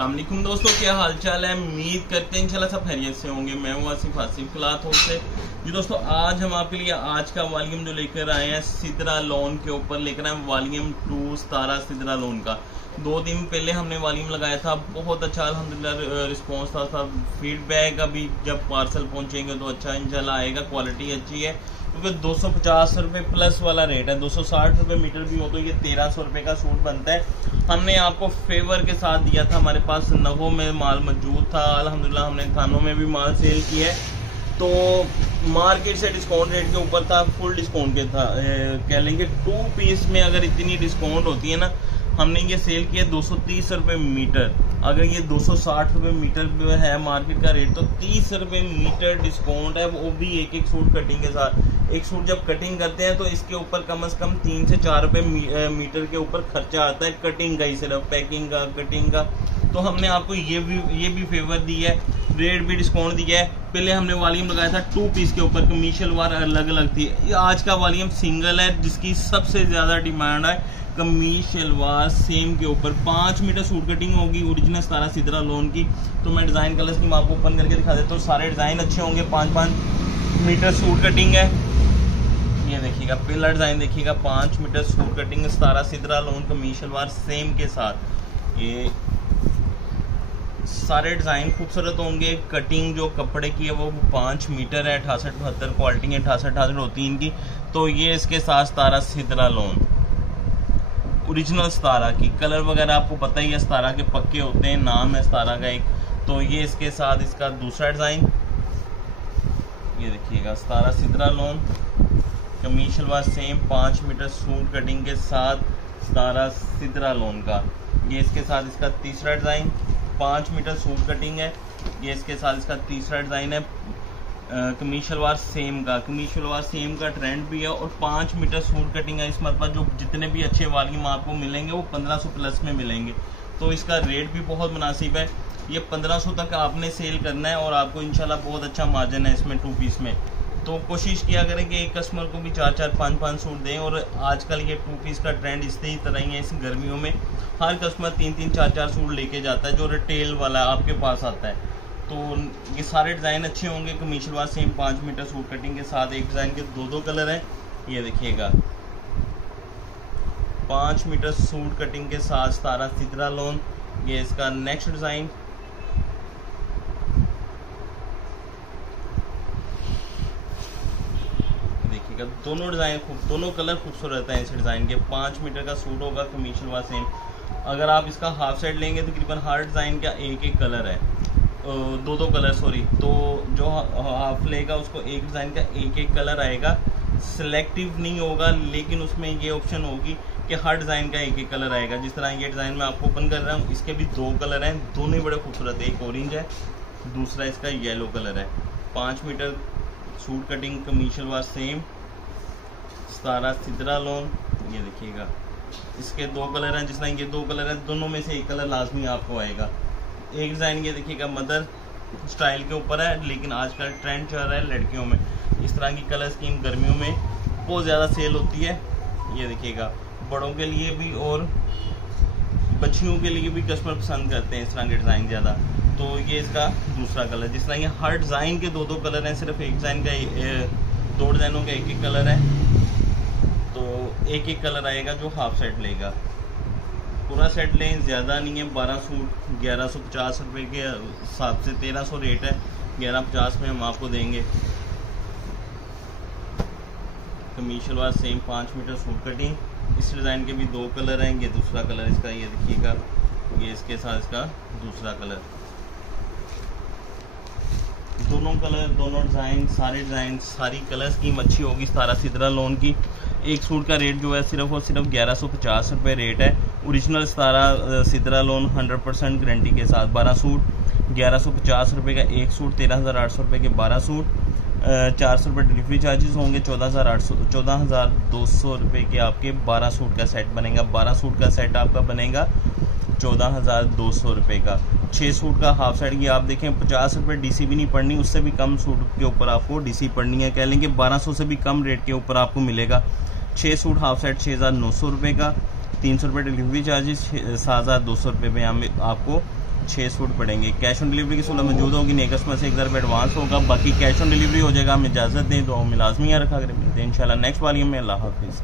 अस्सलाम वालेकुम दोस्तों, क्या हाल चाल है। उम्मीद करते हैं इंशाल्लाह सब खैरियत से होंगे। मैं हूँ आसिफ क्लॉथ हाउस से। जी दोस्तों, आज हम आपके लिए आज का वॉल्यूम जो लेकर आए हैं सिद्रा लोन के ऊपर लेकर आए वॉल्यूम 2 17 सिद्रा लोन का। 2 दिन पहले हमने वॉल्यूम लगाया था, बहुत अच्छा अल्हम्दुलिल्लाह रिस्पॉन्स था। फीडबैक अभी जब पार्सल पहुंचेंगे तो अच्छा इंशाल्लाह आएगा। क्वालिटी अच्छी है क्योंकि 250 रुपये प्लस वाला रेट है। 260 रुपये मीटर भी हो तो ये 1300 रुपये का सूट बनता है। हमने आपको फेवर के साथ दिया था, हमारे पास नगों में माल मौजूद था। अल्हम्दुलिल्लाह हमने थानों में भी माल सेल किया है, तो मार्केट से डिस्काउंट रेट के ऊपर था, फुल डिस्काउंट के था। कह लेंगे 2 पीस में अगर इतनी डिस्काउंट होती है ना, हमने ये सेल किया 230 रुपये मीटर। अगर ये 260 रुपये मीटर है मार्केट का रेट, तो 30 रुपये मीटर डिस्काउंट है, वो भी एक सूट कटिंग के साथ। एक सूट जब कटिंग करते हैं तो इसके ऊपर कम से कम 3 से 4 रुपये मीटर के ऊपर खर्चा आता है कटिंग का ही, सिर्फ पैकिंग का, कटिंग का। तो हमने आपको ये भी फेवर दी है, रेट भी डिस्काउंट दिया है। पहले हमने वॉल्यूम लगाया था 2 पीस के ऊपर, कमीज शलवार अलग अलग थी। आज का वॉल्यूम सिंगल है जिसकी सबसे ज्यादा डिमांड है। कमीज शलवार सेम के ऊपर 5 मीटर सूट कटिंग होगी, ओरिजिनल 17 सिद्रा लोन की। तो मैं डिजाइन कलर्स की मैं आपको ओपन करके दिखा देता हूँ। सारे डिजाइन अच्छे होंगे। 5-5 मीटर सूट कटिंग है। ये देखिएगा पहला डिजाइन देखिएगा, 5 metre suit cutting 17 Sidra lawn kameez shalwar same के साथ। ये सारे डिजाइन खूबसूरत होंगे। कटिंग जो कपड़े की है वो 5 मीटर है। 68-72 क्वालिटी है, 68-68 होती है इनकी। तो ये इसके साथ 17 सिद्रा लोन ओरिजिनल 17 की। कलर वगैरह आपको पता ही है, 17 के पक्के होते हैं, नाम है 17 का एक। तो ये इसके साथ इसका दूसरा डिजाइन, ये देखिएगा 17 Sidra lawn kameez shalwar same 5 metre suit cutting के साथ 17 सिद्रा लोन का। ये इसके साथ इसका तीसरा डिजाइन, 5 मीटर सूट कटिंग है। ये इसके साथ इसका तीसरा डिजाइन है कमीज शलवार सेम का। कमीज शलवार सेम का ट्रेंड भी है और 5 मीटर सूट कटिंग है। इस मतलब जो जितने भी अच्छे वॉल्यूम आपको मिलेंगे वो 1500 प्लस में मिलेंगे। तो इसका रेट भी बहुत मुनासिब है। ये 1500 तक आपने सेल करना है और आपको इंशाल्लाह बहुत अच्छा मार्जिन है इसमें 2 पीस में। तो कोशिश किया करें कि एक कस्टमर को भी 4-4 5-5 सूट दें। और आजकल ये 2 पीस का ट्रेंड इसी तरह ही है। इस गर्मियों में हर कस्टमर 3-3 4-4 सूट लेके जाता है, जो रिटेल वाला आपके पास आता है। तो ये सारे डिज़ाइन अच्छे होंगे। Kameez shalwar same 5 metre suit cutting के साथ। एक डिज़ाइन के 2 कलर हैं। ये देखिएगा 5 मीटर सूट कटिंग के साथ 17 सिद्रा लोन। ये इसका नेक्स्ट डिज़ाइन, देखिएगा दोनों डिज़ाइन दोनों कलर खूबसूरत हैं इस डिज़ाइन के। 5 मीटर का सूट होगा कमीज शलवार सेम। अगर आप इसका हाफ सेट लेंगे तकरीबन हर डिज़ाइन का एक कलर है, 2 कलर सॉरी। तो जो हाफ लेगा उसको एक डिज़ाइन का एक कलर आएगा। सिलेक्टिव नहीं होगा, लेकिन उसमें ये ऑप्शन होगी कि हर डिज़ाइन का एक कलर आएगा। जिस तरह ये डिज़ाइन मैं आपको ओपन कर रहा हूँ, इसके भी 2 कलर हैं, दोनों ही बड़े खूबसूरत है। एक ऑरेंज है, दूसरा इसका येलो कलर है। 5 मीटर सूट कटिंग कमीज शलवार सेम 17 सिद्रा लोन। ये देखिएगा इसके 2 कलर हैं। जिस तरह ये 2 कलर हैं, दोनों में से एक कलर लाजमी आपको आएगा। एक डिज़ाइन ये देखिएगा मदर स्टाइल के ऊपर है, लेकिन आजकल ट्रेंड चल रहा है लड़कियों में इस तरह की कलर स्कीम गर्मियों में बहुत ज़्यादा सेल होती है। ये देखिएगा बड़ों के लिए भी और बच्चियों के लिए भी कस्टमर पसंद करते हैं इस तरह के डिज़ाइन ज़्यादा। तो ये इसका दूसरा कलर, जिस तरह ये हर डिज़ाइन के 2 कलर हैं, सिर्फ एक डिज़ाइन का 2 डिज़ाइनों का एक कलर है। तो एक कलर आएगा जो हाफ सेट लेगा। पूरा सेट लें, ज़्यादा नहीं है। 12 सूट 1150 रुपये के हिसाब से 1300 रेट है, 1150 में हम आपको देंगे। Kameez shalwar same 5 metre suit cutting. इस डिज़ाइन के भी 2 कलर हैं। ये दूसरा कलर इसका, ये देखिएगा ये इसके साथ इसका दूसरा कलर। दोनों कलर, दोनों डिज़ाइन, सारे डिज़ाइन, सारी कलर स्कीम अच्छी होगी 17 सिद्रा लोन की। एक सूट का रेट जो है सिर्फ और सिर्फ 1150 रुपये रेट है। ओरिजिनल 17 सिद्रा लोन 100% गारंटी के साथ 12 सूट 1150 रुपये का एक सूट, 13,800 रुपये के 12 सूट, 400 रुपये डिलीवरी चार्जेस होंगे। 14,200 रुपये के आपके 12 सूट का सेट बनेगा। 12 सूट का सेट आपका बनेगा 14,200 रुपये का। 6 सूट का हाफ सेट, ये आप देखें 50 रुपये डीसी भी नहीं पड़नी, उससे भी कम सूट के ऊपर आपको डीसी पड़नी है। कह लेंगे 1200 से भी कम रेट के ऊपर आपको मिलेगा। 6 सूट हाफ सेट 6,900 रुपये का, 300 रुपये डिलीवरी चार्जेस, 7,200 रुपये में आपको 6 सूट पड़ेंगे। कैश ऑन डिलीवरी की सहूलत मौजूद होगी, नए कस्टमर से 1000 रुपये एडवांस होगा, बाकी कैश ऑन डिलीवरी हो जाएगा। हम इजाज़त दें तो हम लाजमी रखा करें। मिलते हैं इंशाल्लाह नेक्स्ट वॉल्यूम में। अल्लाह हाफिज़।